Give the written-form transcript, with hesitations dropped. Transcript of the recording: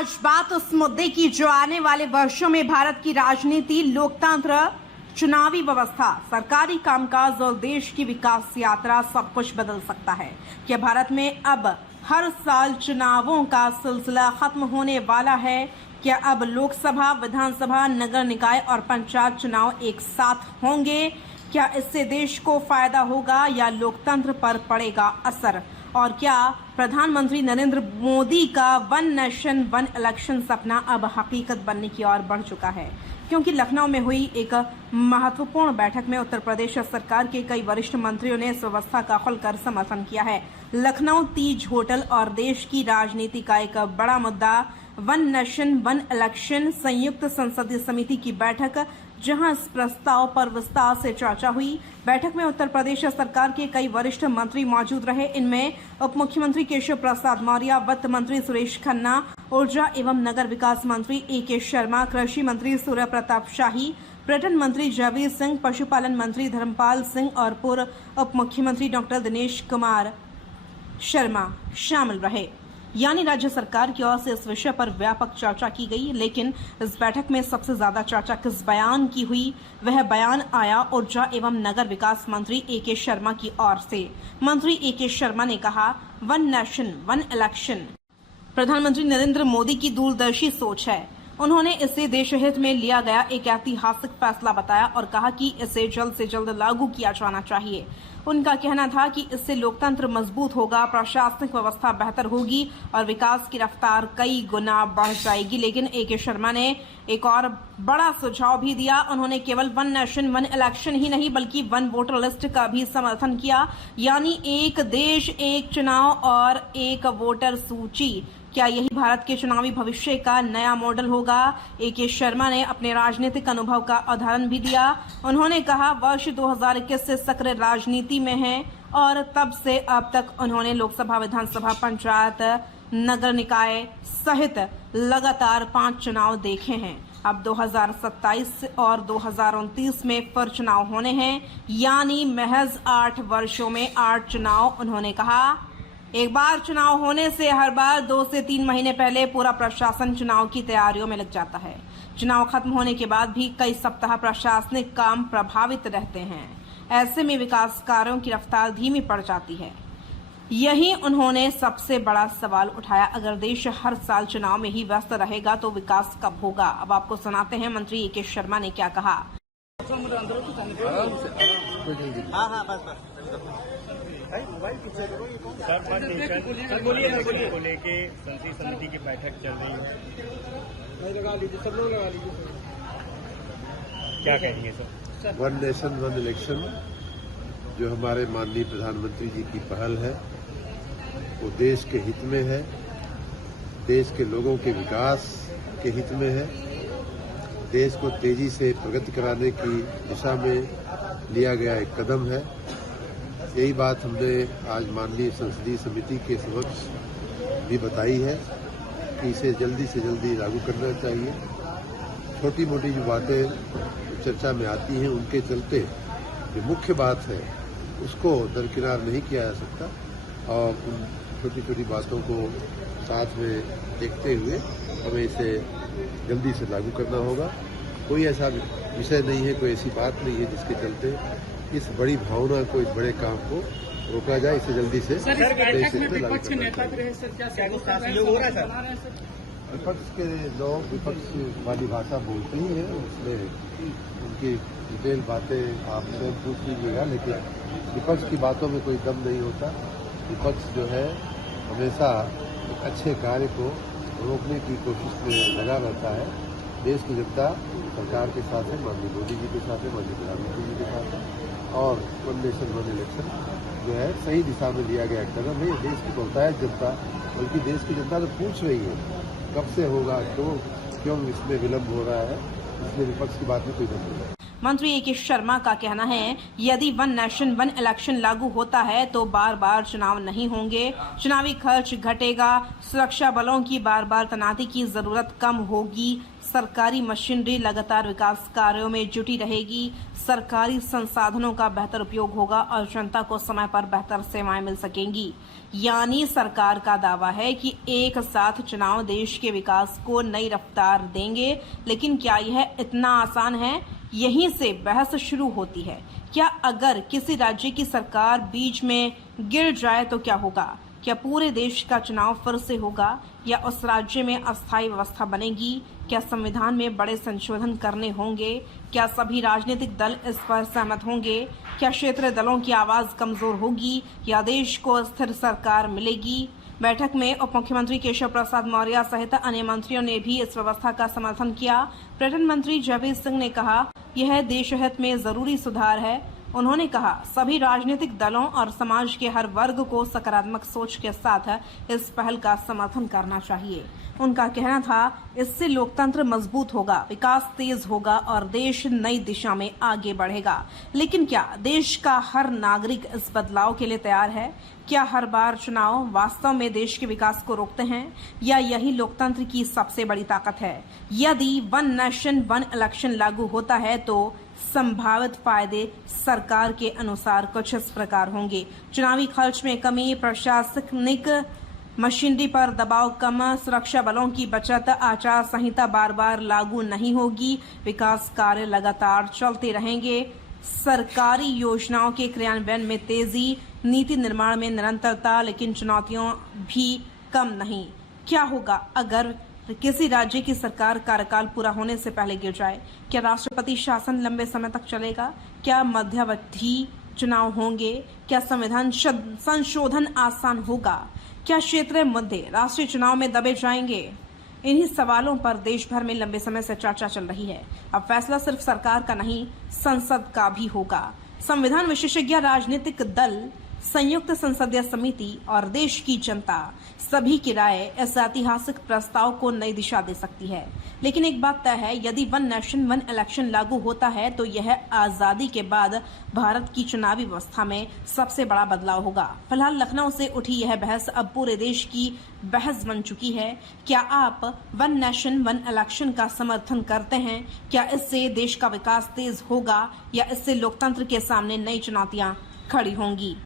आज बात उस मुद्दे की जो आने वाले वर्षों में भारत की राजनीति, लोकतंत्र, चुनावी व्यवस्था, सरकारी कामकाज और देश की विकास यात्रा सब कुछ बदल सकता है। क्या भारत में अब हर साल चुनावों का सिलसिला खत्म होने वाला है? क्या अब लोकसभा, विधानसभा, नगर निकाय और पंचायत चुनाव एक साथ होंगे? क्या इससे देश को फायदा होगा या लोकतंत्र पर पड़ेगा असर? और क्या प्रधानमंत्री नरेंद्र मोदी का वन नेशन वन इलेक्शन सपना अब हकीकत बनने की ओर बढ़ चुका है? क्योंकि लखनऊ में हुई एक महत्वपूर्ण बैठक में उत्तर प्रदेश सरकार के कई वरिष्ठ मंत्रियों ने इस व्यवस्था का खुलकर समर्थन किया है। लखनऊ तीज होटल और देश की राजनीति का एक बड़ा मुद्दा वन नेशन वन इलेक्शन संयुक्त संसदीय समिति की बैठक, जहां इस प्रस्ताव पर विस्तार से चर्चा हुई। बैठक में उत्तर प्रदेश सरकार के कई वरिष्ठ मंत्री मौजूद रहे। इनमें उप मुख्यमंत्री केशव प्रसाद मौर्य, वित्त मंत्री सुरेश खन्ना, ऊर्जा एवं नगर विकास मंत्री ए.के. शर्मा, कृषि मंत्री सूर्य प्रताप शाही, पर्यटन मंत्री जयवीर सिंह, पशुपालन मंत्री धर्मपाल सिंह और पूर्व उप मुख्यमंत्री डॉक्टर दिनेश कुमार शर्मा शामिल रहे। यानी राज्य सरकार की ओर से इस विषय पर व्यापक चर्चा की गई। लेकिन इस बैठक में सबसे ज्यादा चर्चा किस बयान की हुई? वह बयान आया ऊर्जा एवं नगर विकास मंत्री ए.के. शर्मा की ओर से। मंत्री ए.के. शर्मा ने कहा, वन नेशन वन इलेक्शन प्रधानमंत्री नरेंद्र मोदी की दूरदर्शी सोच है। उन्होंने इसे देशहित में लिया गया एक ऐतिहासिक फैसला बताया और कहा कि इसे जल्द से जल्द लागू किया जाना चाहिए। उनका कहना था कि इससे लोकतंत्र मजबूत होगा, प्रशासनिक व्यवस्था बेहतर होगी और विकास की रफ्तार कई गुना बढ़ जाएगी। लेकिन ए.के. शर्मा ने एक और बड़ा सुझाव भी दिया। उन्होंने केवल वन नेशन वन इलेक्शन ही नहीं बल्कि वन वोटर लिस्ट का भी समर्थन किया, यानी एक देश एक चुनाव और एक वोटर सूची। क्या यही भारत के चुनावी भविष्य का नया मॉडल होगा? ए.के. शर्मा ने अपने राजनीतिक अनुभव का उदाहरण भी दिया। उन्होंने कहा, वर्ष 2021 से सक्रिय राजनीति में हैं और तब से अब तक उन्होंने लोकसभा, विधानसभा, पंचायत, नगर निकाय सहित लगातार 5 चुनाव देखे हैं। अब 2027 और 2029 में फिर चुनाव होने हैं, यानी महज 8 वर्षों में 8 चुनाव। उन्होंने कहा, एक बार चुनाव होने से हर बार 2 से 3 महीने पहले पूरा प्रशासन चुनाव की तैयारियों में लग जाता है। चुनाव खत्म होने के बाद भी कई सप्ताह प्रशासनिक काम प्रभावित रहते हैं। ऐसे में विकास कार्यों की रफ्तार धीमी पड़ जाती है। यही उन्होंने सबसे बड़ा सवाल उठाया। अगर देश हर साल चुनाव में ही व्यस्त रहेगा तो विकास कब होगा? अब आपको सुनाते हैं मंत्री ए.के. शर्मा ने क्या कहा। सर बोलिए को लेके संसदीय समिति की बैठक चल रही है, लगा लीजिए, सब लोग लगा लीजिए। क्या कहेंगे sir? One nation one election जो हमारे माननीय प्रधानमंत्री जी की पहल है, वो देश के हित में है, देश के लोगों के विकास के हित में है, देश को तेजी से प्रगति कराने की दिशा में लिया गया एक कदम है। यही बात हमने आज माननीय संसदीय समिति के समक्ष भी बताई है कि इसे जल्दी से जल्दी लागू करना चाहिए। छोटी मोटी जो बातें चर्चा में आती हैं, उनके चलते जो मुख्य बात है उसको दरकिनार नहीं किया जा सकता और उन छोटी छोटी बातों को साथ में देखते हुए हमें इसे जल्दी से लागू करना होगा। कोई ऐसा विषय नहीं है, कोई ऐसी बात नहीं है जिसके चलते इस बड़ी भावना को, इस बड़े काम को रोका जाए। इसे जल्दी से विपक्ष के नेता भी रहे सर, क्या सहयोग हो रहा है सर? विपक्ष के लोग विपक्ष वाली भाषा बोलते ही हैं, उसमें उनकी डिटेल बातें आपसे पूछ लीजिएगा, लेकिन विपक्ष की बातों में कोई दम नहीं होता। विपक्ष जो है हमेशा एक अच्छे कार्य को रोकने की कोशिश में लगा रहता है। देश की जनता सरकार के साथ है, माननीय मोदी जी के साथ है, माननीय प्रधानमंत्री जी के साथ है और वन नेशन वन इलेक्शन जो है सही दिशा में लिया गया कदम है। देश की बहुतायत जनता, बल्कि देश की जनता तो पूछ रही है कब से होगा, क्यों इसमें विलंब हो रहा है, इसलिए विपक्ष की बात में कोई दम नहीं है। मंत्री ए.के. शर्मा का कहना है, यदि वन नेशन वन इलेक्शन लागू होता है तो बार बार चुनाव नहीं होंगे, चुनावी खर्च घटेगा, सुरक्षा बलों की बार बार तैनाती की जरूरत कम होगी, सरकारी मशीनरी लगातार विकास कार्यों में जुटी रहेगी, सरकारी संसाधनों का बेहतर उपयोग होगा और जनता को समय पर बेहतर सेवाएं मिल सकेंगी। यानी सरकार का दावा है कि एक साथ चुनाव देश के विकास को नई रफ्तार देंगे। लेकिन क्या यह इतना आसान है? यहीं से बहस शुरू होती है। क्या अगर किसी राज्य की सरकार बीच में गिर जाए तो क्या होगा? क्या पूरे देश का चुनाव फिर से होगा या उस राज्य में अस्थायी व्यवस्था बनेगी? क्या संविधान में बड़े संशोधन करने होंगे? क्या सभी राजनीतिक दल इस पर सहमत होंगे? क्या क्षेत्रीय दलों की आवाज कमजोर होगी या देश को स्थिर सरकार मिलेगी? बैठक में उप मुख्यमंत्री केशव प्रसाद मौर्य सहित अन्य मंत्रियों ने भी इस व्यवस्था का समर्थन किया। पर्यटन मंत्री जयवीर सिंह ने कहा, यह देशहित में जरूरी सुधार है। उन्होंने कहा, सभी राजनीतिक दलों और समाज के हर वर्ग को सकारात्मक सोच के साथ इस पहल का समर्थन करना चाहिए। उनका कहना था, इससे लोकतंत्र मजबूत होगा, विकास तेज होगा और देश नई दिशा में आगे बढ़ेगा। लेकिन क्या देश का हर नागरिक इस बदलाव के लिए तैयार है? क्या हर बार चुनाव वास्तव में देश के विकास को रोकते हैं या यही लोकतंत्र की सबसे बड़ी ताकत है? यदि वन नेशन वन इलेक्शन लागू होता है तो संभावित फायदे सरकार के अनुसार कुछ इस प्रकार होंगे। चुनावी खर्च में कमी, प्रशासनिक मशीनरी पर दबाव कम, सुरक्षा बलों की बचत, आचार संहिता बार बार लागू नहीं होगी, विकास कार्य लगातार चलते रहेंगे, सरकारी योजनाओं के क्रियान्वयन में तेजी, नीति निर्माण में निरंतरता, लेकिन चुनौतियां भी कम नहीं। क्या होगा अगर किसी राज्य की सरकार कार्यकाल पूरा होने से पहले गिर जाए? क्या राष्ट्रपति शासन लंबे समय तक चलेगा? क्या मध्यावधि चुनाव होंगे? क्या संविधान संशोधन आसान होगा? क्या क्षेत्रीय मुद्दे राष्ट्रीय चुनाव में दबे जाएंगे? इन्हीं सवालों पर देश भर में लंबे समय से चर्चा चल रही है। अब फैसला सिर्फ सरकार का नहीं, संसद का भी होगा। संविधान विशेषज्ञ, राजनीतिक दल, संयुक्त संसदीय समिति और देश की जनता सभी की राय इस ऐतिहासिक प्रस्ताव को नई दिशा दे सकती है। लेकिन एक बात तय है, यदि वन नेशन वन इलेक्शन लागू होता है तो यह आजादी के बाद भारत की चुनावी व्यवस्था में सबसे बड़ा बदलाव होगा। फिलहाल लखनऊ से उठी यह बहस अब पूरे देश की बहस बन चुकी है। क्या आप वन नेशन वन इलेक्शन का समर्थन करते हैं? क्या इससे देश का विकास तेज होगा या इससे लोकतंत्र के सामने नई चुनौतियां खड़ी होंगी?